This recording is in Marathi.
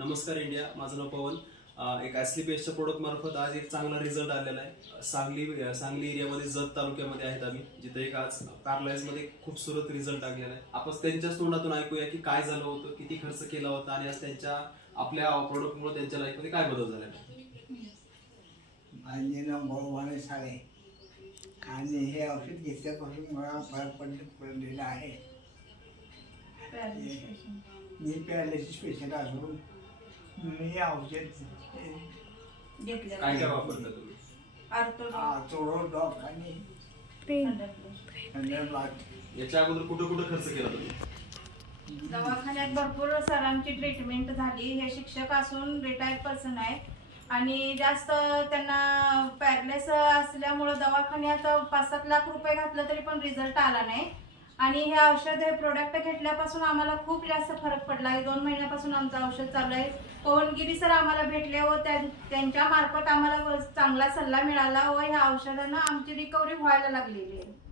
नमस्कार इंडिया, माझं नाव पवन। एक ॲस्लीपेस्टच्या प्रोडक्ट मार्फत आज एक चांगला रिझल्ट आलेला आहे। सांगली एरियामध्ये जत तालुक्यामध्ये आहेत आम्ही, जिथे एक आज पॅरालाइजमध्ये खूपसूरत रिझल्ट लागलेला आहे। आपण त्यांच्याच तोंडातून ऐकूया की काय झालं होतं, किती खर्च केला होता आणि आज आपल्या प्रोडक्टमुळे त्यांच्या लाईफमध्ये काय बदल झाला आहे। माझे नाव भगवान साळे आणि हे औषध घेतल्यापासून मला फरक पडलेला आहे। मी पॅरालिसिस पेशंट असून मी हे औषध काय काय वापरता तुम्ही? डॉक आणि याच्या अगोदर कुठं कुठं खर्च केला तुम्ही? दवाखान्यात भरपूर सरांची ट्रीटमेंट झाली। हे शिक्षक असून रिटायर्ड पर्सन आहे आणि जास्त त्यांना पॅरालिस असल्यामुळे दवाखान्यात 5-7 लाख रुपये घातलं तरी पण रिझल्ट आला नाही। आणि हे औषध हे प्रोडक्ट घेतल्यापासून आम्हाला खूप जास्त फरक पडला आहे। 2 महिन्यापासून आमचं औषध चालू आहे। पवनगिरी सर आम्हाला भेटले व त्यांच्या मार्फत आम्हाला चांगला सल्ला मिळाला व ह्या औषधानं आमची रिकव्हरी व्हायला लागलेली आहे।